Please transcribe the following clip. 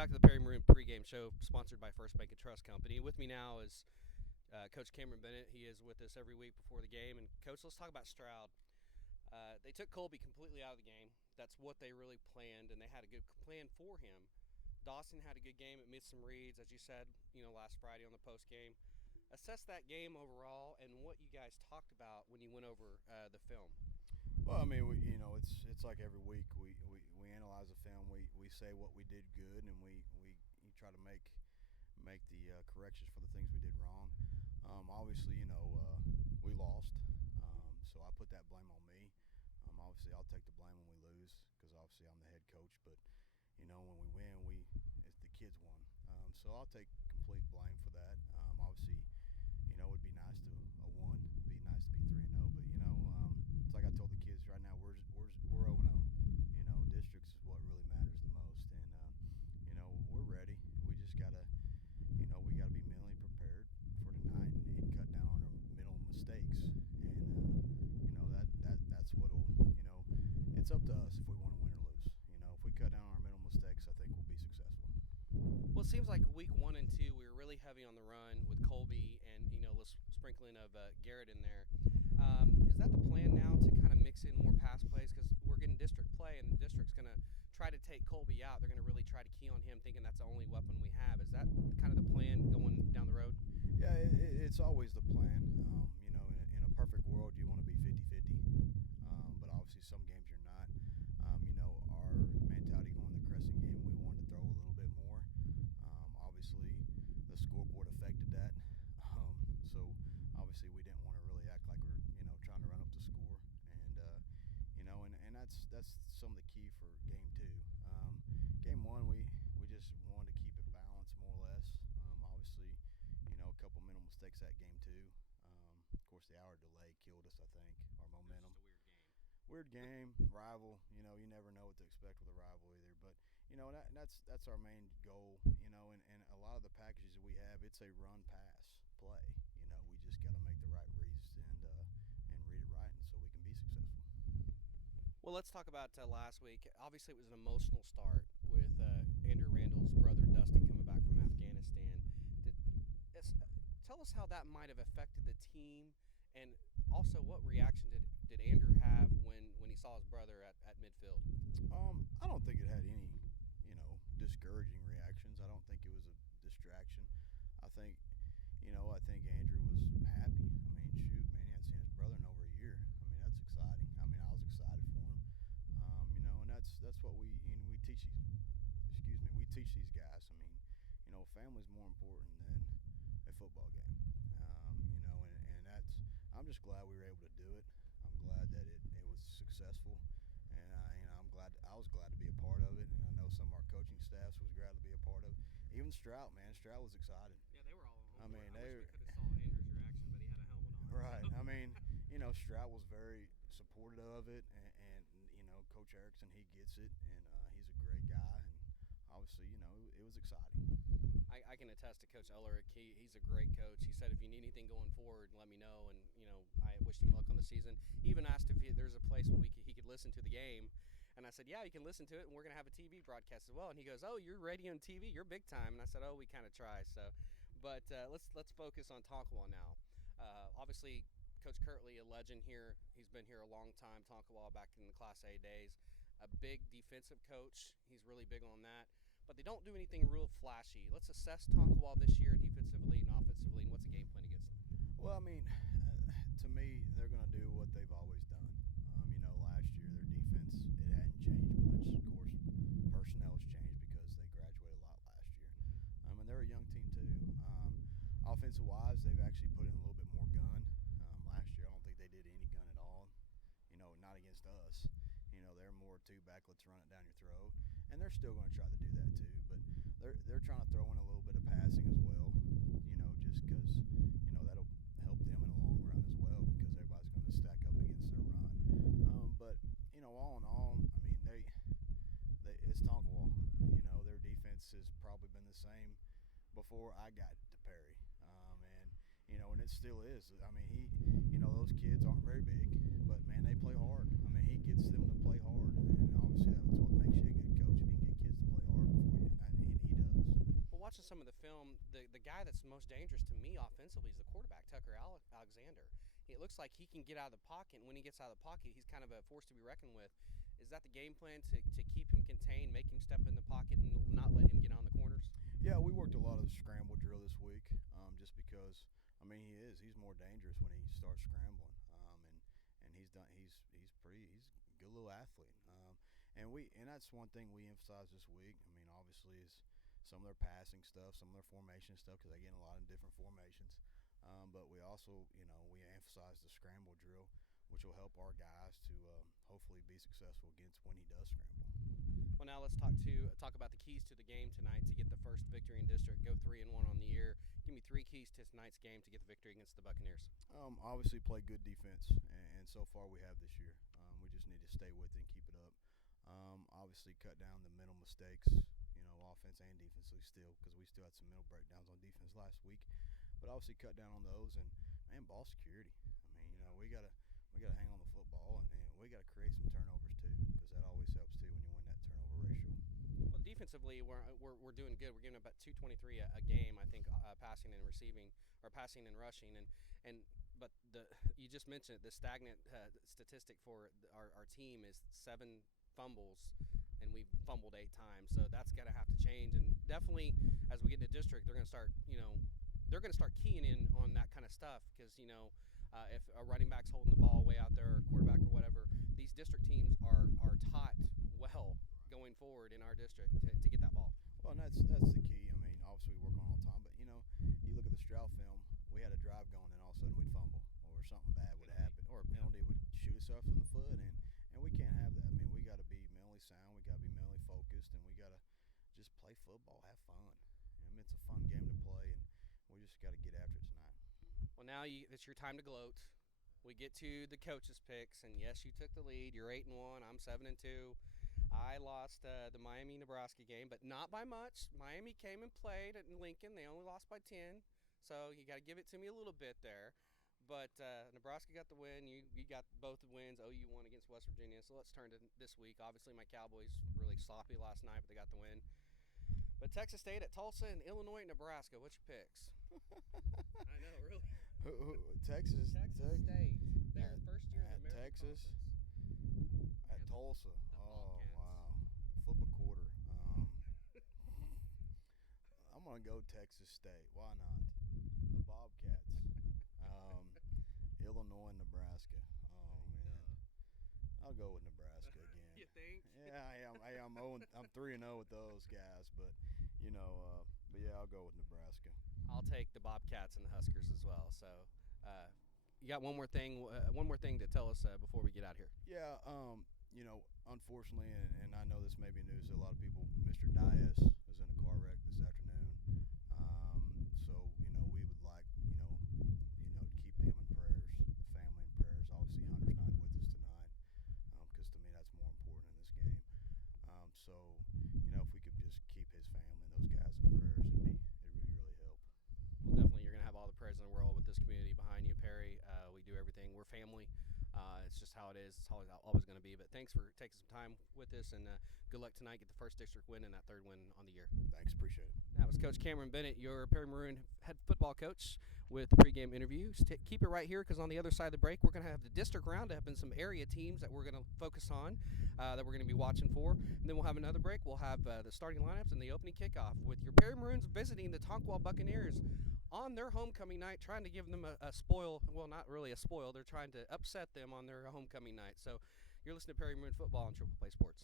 back to the Perry Maroon pregame show, sponsored by First Bank and Trust Company. With me now is Coach Cameron Bennett. He is with us every week before the game. And, Coach, let's talk about Stroud. They took Colby completely out of the game. That's what they really planned, and they had a good plan for him. Dawson had a good game. It missed some reads, as you said, last Friday on the post game. Assess that game overall and what you guys talked about when you went over the film. Well, I mean, it's like every week we analyze the film. We say what we did good, and we try to make the corrections for the things we did wrong. Obviously, we lost, so I put that blame on me. Obviously, I'll take the blame when we lose because obviously I'm the head coach. But when we win, it's the kids won. So I'll take complete blame for that. Obviously, it'd be nice to won. It'd be nice to be 3-0. But it's like I told the kids right now, we're 0-0. Districts is what really matters the most, and we're ready. We just gotta we gotta be mentally prepared for tonight and cut down on our mental mistakes. And that's what'll it's up to us if we want to win or lose. If we cut down on our mental mistakes, I think we'll be successful. Well, it seems like week 1 and 2 we were really heavy on the run with Colby and sprinkling of Garrett in there. Is that the plan now to kind of mix in more pass plays because we're getting district play and the district's going to try to take Colby out? They're going to really try to key on him, thinking that's the only weapon we have. Is that kind of the plan going down the road? Yeah, it's always the plan. In a perfect world, you want to be 50-50, but obviously some games you're not. Our mentality going the Crescent game, we wanted to throw a little bit more. Obviously, the scoreboard affected that. So obviously we didn't want to really act like we're trying to run up the score, and and that's some of the key for game 2. Game 1 we just wanted to keep it balanced more or less. Obviously, a couple mental mistakes at game 2. Of course, the hour delay killed us. I think our momentum. It's a weird game. Weird game, rival. You never know what to expect with a rival either. But that's our main goal. And a lot of the packages we have, it's a run pass play. We just got to make the right reads and read it right, and so we can be successful. Well, let's talk about last week. Obviously, it was an emotional start with Andrew Randall's brother Dustin coming back from Afghanistan. Tell us how that might have affected the team, and also what reaction did Andrew have when he saw his brother at midfield? I don't think it had any discouraging reactions. I don't think it was a distraction. I think Andrew was happy. I mean, shoot, man, he hadn't seen his brother in over a year. I mean, that's exciting. I mean, I was excited for him. And that's what we teach these. Excuse me, we teach these guys. I mean, family's more important than a football game. And that's. I'm just glad we were able to do it. I'm glad that it was successful. And I was glad to be a part of it, and I know some of our coaching staffs was glad to be a part of it. Even Stroud, man, Stroud was excited. Yeah, they were all on board. I mean, wish we could have saw Andrew's reaction, but he had a helmet on. Right. So. I mean, Stroud was very supportive of it, and Coach Erickson, he gets it, and he's a great guy, and obviously, it was exciting. I can attest to Coach Ellerick. He's a great coach. He said if you need anything going forward, let me know. And I wished him luck on the season. He even asked if there's a place where he could listen to the game. And I said, yeah, you can listen to it, and we're going to have a TV broadcast as well. And he goes, oh, you're radio and TV, you're big time. And I said, oh, we kind of try. So, but let's focus on Tonkawa now. Obviously, Coach Kirtley, a legend here. He's been here a long time. Tonkawa back in the Class A days. A big defensive coach. He's really big on that. But they don't do anything real flashy. Let's assess Tonkawa this year defensively and offensively, and what's the game plan against them? Well, I mean, to me, they're going to do what they've always done. Last year their defense, it hadn't changed much. Of course, personnel has changed because they graduated a lot last year. And they're a young team too. Offensive-wise, they've actually put in a little bit more gun. Last year, I don't think they did any gun at all. Not against us. They're more two-back, let's run it down your throat. And they're still going to try to do that too. But they're trying to throw in a little bit of passing as well, just because, that'll help them in the long run as well because everybody's going to stack up against their run. But, all in all, I mean, it's Tonkawa. Their defense has probably been the same before I got to Perry. And it still is. I mean, those kids aren't very big, but, man, they play hard. I mean, he gets them to play hard. And obviously that's what makes you a good coach if you can get kids to play hard for you. And he some of the film, the guy that's most dangerous to me offensively is the quarterback, Alexander. It looks like he can get out of the pocket, and when he gets out of the pocket, he's kind of a force to be reckoned with. Is that the game plan to keep him contained, make him step in the pocket, and not let him get on the corners? Yeah, we worked a lot of the scramble drill this week, just because I mean he is he's more dangerous when he starts scrambling, and he's a good little athlete, and that's one thing we emphasize this week. I mean, obviously is some of their passing stuff, some of their formation stuff because they get in a lot of different formations, but we also we emphasize the scramble drill, which will help our guys to hopefully be successful against when he does scramble. Well, now let's talk about the keys to the game tonight to get the first victory in district. Go 3-1 on the year. Give me 3 keys to tonight's game to get the victory against the Buccaneers. Obviously, play good defense, and so far we have this year. We just need to stay with it and keep it up. Obviously, cut down the mental mistakes, offense and defensively still, because we still had some mental breakdowns on defense last week. But obviously, cut down on those and ball security. I mean, we gotta hang on the football, and we gotta create some turnovers too, because that always helps too when you win that turnover ratio. Well, defensively, we're doing good. We're giving about 223 a game, I think, passing and receiving, or passing and rushing, but you just mentioned it, the stagnant statistic for our team is 7 fumbles, and we've fumbled 8 times. So that's gonna have to change, and definitely as we get into district, they're gonna start keying in on that kind of stuff because if a running back's holding the ball way out there or quarterback or whatever, these district teams are taught well going forward in our district to get that ball. Well, and that's the key. I mean, obviously we work on it all the time, but you look at the Stroud film. We had a drive going, and all of a sudden we'd fumble, or something bad would happen, or a penalty would shoot us off in the foot, and we can't have that. I mean, we got to be mentally sound, we got to be mentally focused, and we got to just play football, have fun. It's a fun game to play, and we just got to get after it tonight. Well, now it's your time to gloat. We get to the coaches' picks, and yes, you took the lead. You're 8-1. I'm 7-2. I lost the Miami-Nebraska game, but not by much. Miami came and played at Lincoln. They only lost by 10, so you got to give it to me a little bit there. But Nebraska got the win. You got both wins. OU won against West Virginia. So let's turn to this week. Obviously, my Cowboys really sloppy last night, but they got the win. But Texas State at Tulsa and Illinois at Nebraska. What's your picks? I know, really. Texas State. Their first year in the American Texas. Conference. At Tulsa. Oh, Bobcats. wow. Flip a quarter. I'm going to go Texas State. Why not? The Bobcats. Illinois and Nebraska. Oh, man. I'll go with Nebraska again. You think? Yeah, I'm 3-0 with those guys, but yeah, I'll go with Nebraska. I'll take the Bobcats and the Huskers as well. So, you got one more thing to tell us before we get out here. Yeah, unfortunately, and I know this may be news to a lot of people, Mr. Diaz is in a car wreck this afternoon. So, we would like, to keep him in prayers, the family in prayers. Obviously, Hunter's not with us tonight, because to me that's more important in this game. So, if we could just keep his family and those guys in prayers, it'd really help. Well, definitely, you're going to have all the prayers in the world with this community behind you, Perry. We do everything. We're family. It's just how it is. It's always going to be. But thanks for taking some time with us, and good luck tonight. Get the first district win and that third win on the year. Thanks. Appreciate it. That was Coach Cameron Bennett, your Perry Maroon head football coach, with the pregame interviews. Keep it right here, because on the other side of the break, we're going to have the district roundup and some area teams that we're going to focus on, that we're going to be watching for. And then we'll have another break. We'll have the starting lineups and the opening kickoff with your Perry Maroons visiting the Tonkawa Buccaneers on their homecoming night, trying to give them a spoil. Well, not really a spoil. They're trying to upset them on their homecoming night. So you're listening to Perry Maroon Football on Triple Play Sports.